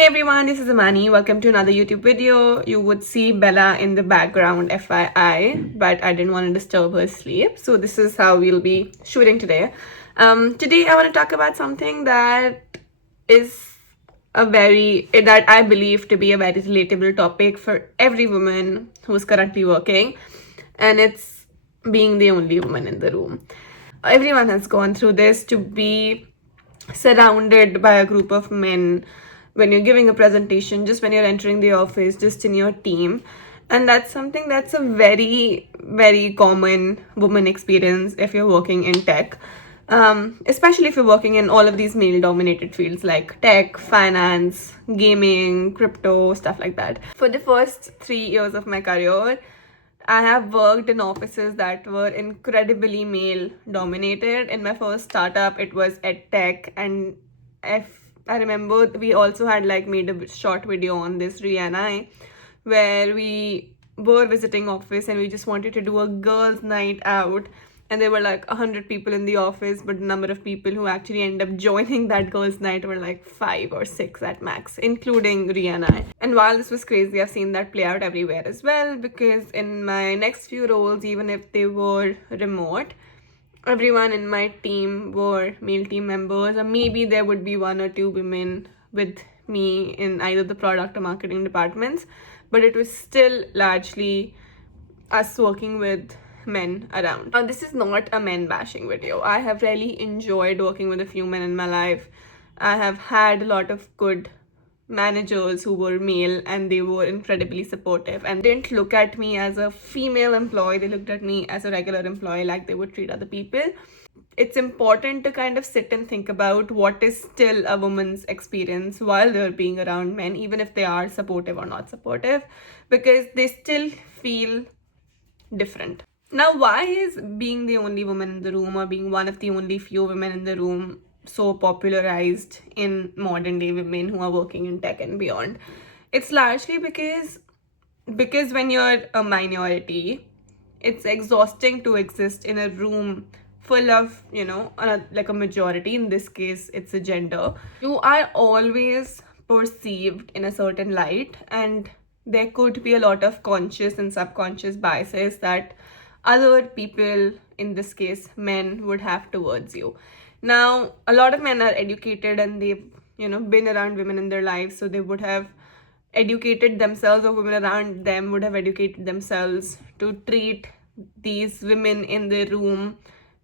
Hey everyone, this is Amani. Welcome to another YouTube video. You would see Bella in the background, FYI, but I didn't want to disturb her sleep. So this is how we'll be shooting today. Today I want to talk about something that is that I believe to be a very relatable topic for every woman who's currently working, and it's being the only woman in the room. Everyone has gone through this, to be surrounded by a group of men when you're giving a presentation, just when you're entering the office, just in your team. And that's something that's a very, very common woman experience if you're working in tech. Especially if you're working in all of these male dominated fields like tech, finance, gaming, crypto, stuff like that. For the first 3 years of my career, I have worked in offices that were incredibly male dominated. In my first startup, it was at tech, and if I remember, we also had made a short video on this, Ria and I, where we were visiting office and we just wanted to do a girls' night out, and there were 100 people in the office, but the number of people who actually end up joining that girls' night were 5 or 6 at max, including Ria and I. And while this was crazy, I've seen that play out everywhere as well, because in my next few roles, even if they were remote, everyone in my team were male team members, or maybe there would be 1 or 2 women with me in either the product or marketing departments, but it was still largely us working with men around. Now, this is not a men bashing video. I have really enjoyed working with a few men in my life. I have had a lot of good managers who were male, and they were incredibly supportive and didn't look at me as a female employee. They looked at me as a regular employee, like they would treat other people. It's important to kind of sit and think about what is still a woman's experience while they're being around men, even if they are supportive or not supportive, because they still feel different. Now, why is being the only woman in the room, or being one of the only few women in the room, so popularized in modern day women who are working in tech and beyond? It's largely because when you're a minority, it's exhausting to exist in a room full of, a majority. In this case, it's a gender. You are always perceived in a certain light, and there could be a lot of conscious and subconscious biases that other people, in this case men, would have towards you. Now, a lot of men are educated, and they've been around women in their lives, so they would have educated themselves, or women around them would have educated themselves to treat these women in the room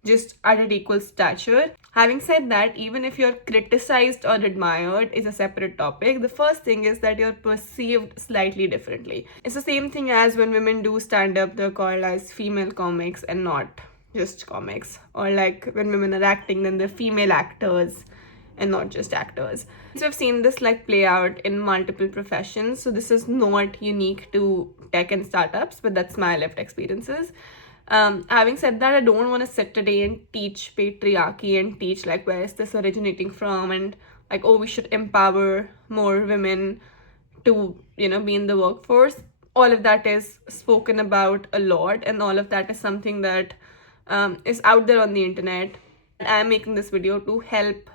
just at an equal stature. Having said that, even if you're criticized or admired is a separate topic, the first thing is that you're perceived slightly differently. It's the same thing as when women do stand up, they're called as female comics and not just comics. Or when women are acting, then they're female actors and not just actors. So I've seen this play out in multiple professions. So this is not unique to tech and startups, but that's my lived experiences. Having said that, I don't want to sit today and teach patriarchy and teach where is this originating from, and oh, we should empower more women to be in the workforce. All of that is spoken about a lot, and all of that is something that is out there on the internet. I'm making this video to help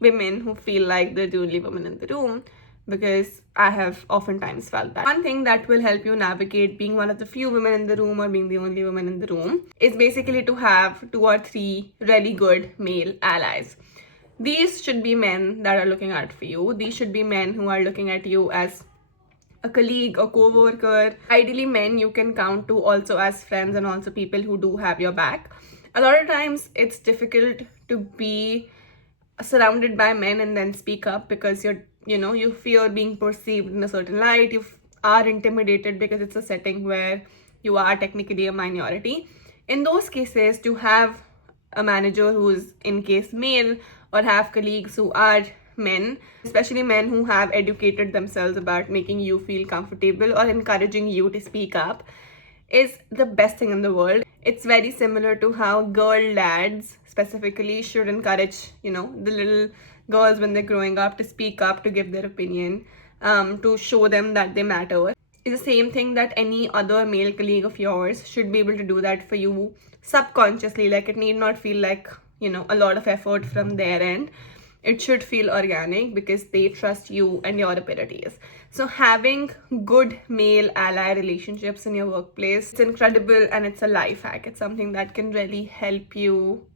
women who feel like they're the only woman in the room, because I have oftentimes felt that. One thing that will help you navigate being one of the few women in the room or being the only woman in the room is basically to have 2 or 3 really good male allies. These should be men that are looking out for you. These should be men who are looking at you as a colleague or co-worker. Ideally, men you can count to also as friends, and also people who do have your back. A lot of times it's difficult to be surrounded by men and then speak up, because you fear being perceived in a certain light. You are intimidated because it's a setting where you are technically a minority. In those cases, to have a manager who's in case male, or have colleagues who are men, especially men who have educated themselves about making you feel comfortable or encouraging you to speak up, is the best thing in the world. It's very similar to how girl dads specifically should encourage, the little girls when they're growing up to speak up, to give their opinion, to show them that they matter. It's the same thing that any other male colleague of yours should be able to do that for you subconsciously. It need not feel a lot of effort from their end. It should feel organic because they trust you and your abilities. So having good male ally relationships in your workplace, it's incredible and it's a life hack. It's something that can really help you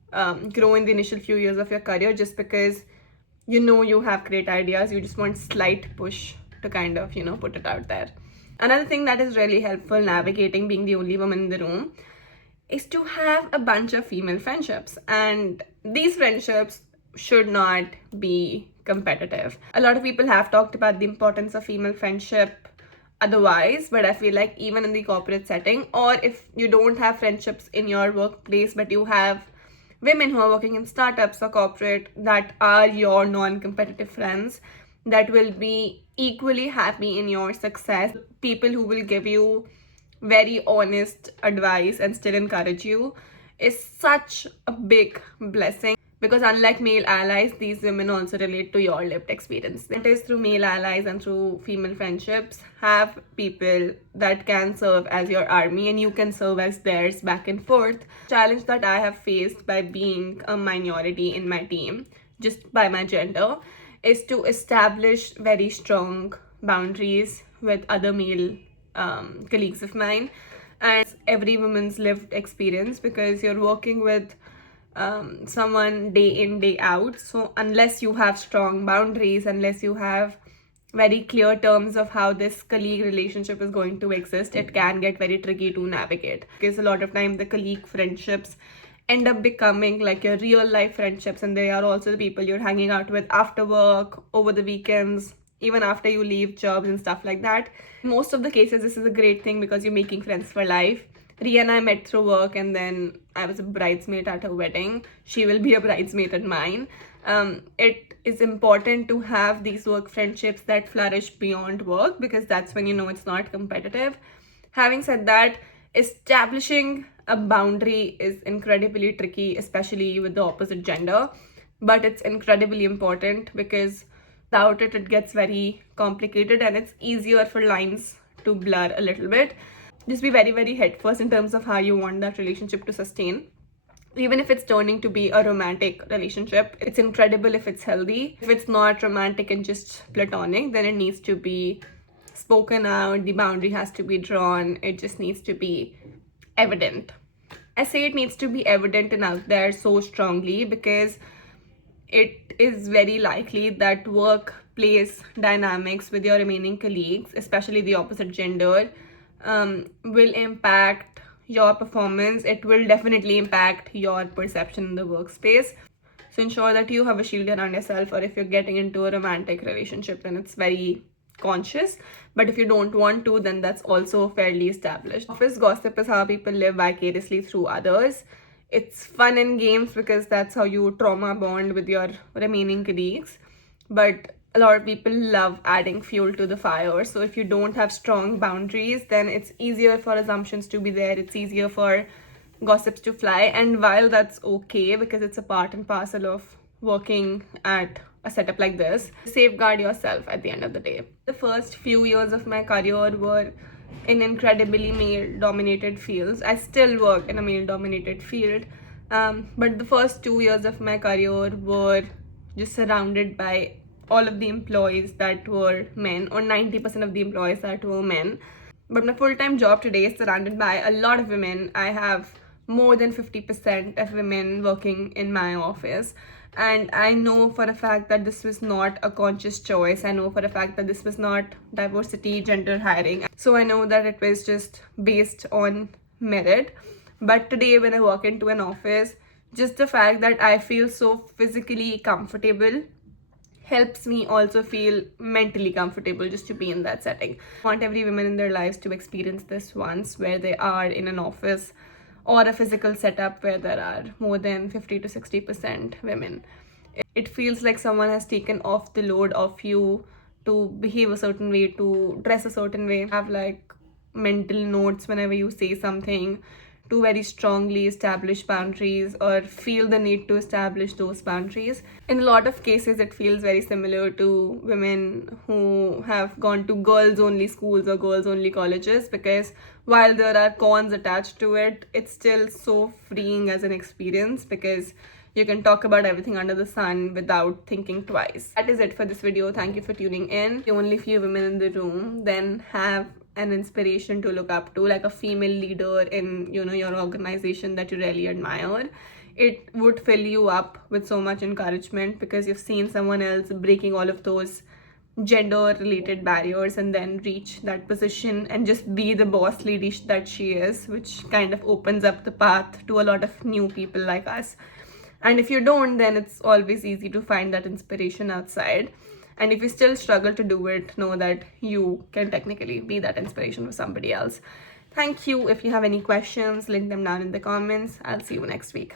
grow in the initial few years of your career, just because you know you have great ideas. You just want slight push to kind of, put it out there. Another thing that is really helpful navigating being the only woman in the room is to have a bunch of female friendships. And these friendships should not be competitive. A lot of people have talked about the importance of female friendship otherwise, but I feel like even in the corporate setting, or if you don't have friendships in your workplace, but you have women who are working in startups or corporate that are your non-competitive friends that will be equally happy in your success, people who will give you very honest advice and still encourage you, is such a big blessing, because unlike male allies, these women also relate to your lived experience. It is through male allies and through female friendships, have people that can serve as your army and you can serve as theirs back and forth. Challenge that I have faced by being a minority in my team, just by my gender, is to establish very strong boundaries with other male colleagues of mine. And every woman's lived experience, because you're working with someone day in, day out. So unless you have strong boundaries, unless you have very clear terms of how this colleague relationship is going to exist, it can get very tricky to navigate, because a lot of time the colleague friendships end up becoming like your real life friendships, and they are also the people you're hanging out with after work, over the weekends, even after you leave jobs and stuff like that. In most of the cases, this is a great thing because you're making friends for life. Ria and I met through work, and then I was a bridesmaid at her wedding. She will be a bridesmaid at mine. It is important to have these work friendships that flourish beyond work, because that's when you know it's not competitive. Having said that, establishing a boundary is incredibly tricky, especially with the opposite gender, but it's incredibly important, because without it, it gets very complicated and it's easier for lines to blur a little bit. Just be very, very head first in terms of how you want that relationship to sustain. Even if it's turning to be a romantic relationship, it's incredible if it's healthy. If it's not romantic and just platonic, then it needs to be spoken out, the boundary has to be drawn, it just needs to be evident. I say it needs to be evident and out there so strongly because it is very likely that workplace dynamics with your remaining colleagues, especially the opposite gender, will impact your performance. It will definitely impact your perception in the workspace. So ensure that you have a shield around yourself, or if you're getting into a romantic relationship, then it's very conscious. But if you don't want to, then that's also fairly established. Office gossip is how people live vicariously through others. It's fun and games because that's how you trauma bond with your remaining colleagues. But a lot of people love adding fuel to the fire. So if you don't have strong boundaries, then it's easier for assumptions to be there. It's easier for gossips to fly. And while that's okay, because it's a part and parcel of working at a setup like this, safeguard yourself at the end of the day. The first few years of my career were in incredibly male-dominated fields. I still work in a male-dominated field, but the first 2 years of my career were just surrounded by all of the employees that were men, or 90% of the employees that were men. But my full-time job today is surrounded by a lot of women. I have more than 50% of women working in my office. And I know for a fact that this was not a conscious choice. I know for a fact that this was not diversity, gender hiring. So I know that it was just based on merit. But today when I walk into an office, just the fact that I feel so physically comfortable helps me also feel mentally comfortable just to be in that setting. I want every woman in their lives to experience this once, where they are in an office or a physical setup where there are more than 50 to 60% women. It feels like someone has taken off the load of you to behave a certain way, to dress a certain way, have like mental notes whenever you say something, to very strongly establish boundaries or feel the need to establish those boundaries. In a lot of cases, it feels very similar to women who have gone to girls only schools or girls only colleges, because while there are cons attached to it, it's still so freeing as an experience, because you can talk about everything under the sun without thinking twice. That is it for this video. Thank you for tuning in. The only few women in the room, then have an inspiration to look up to, like a female leader in, you know, your organization that you really admire. It would fill you up with so much encouragement because you've seen someone else breaking all of those gender related barriers and then reach that position and just be the boss lady that she is, which kind of opens up the path to a lot of new people like us. And if you don't, then it's always easy to find that inspiration outside. And if you still struggle to do it, know that you can technically be that inspiration for somebody else. Thank you. If you have any questions, link them down in the comments. I'll see you next week.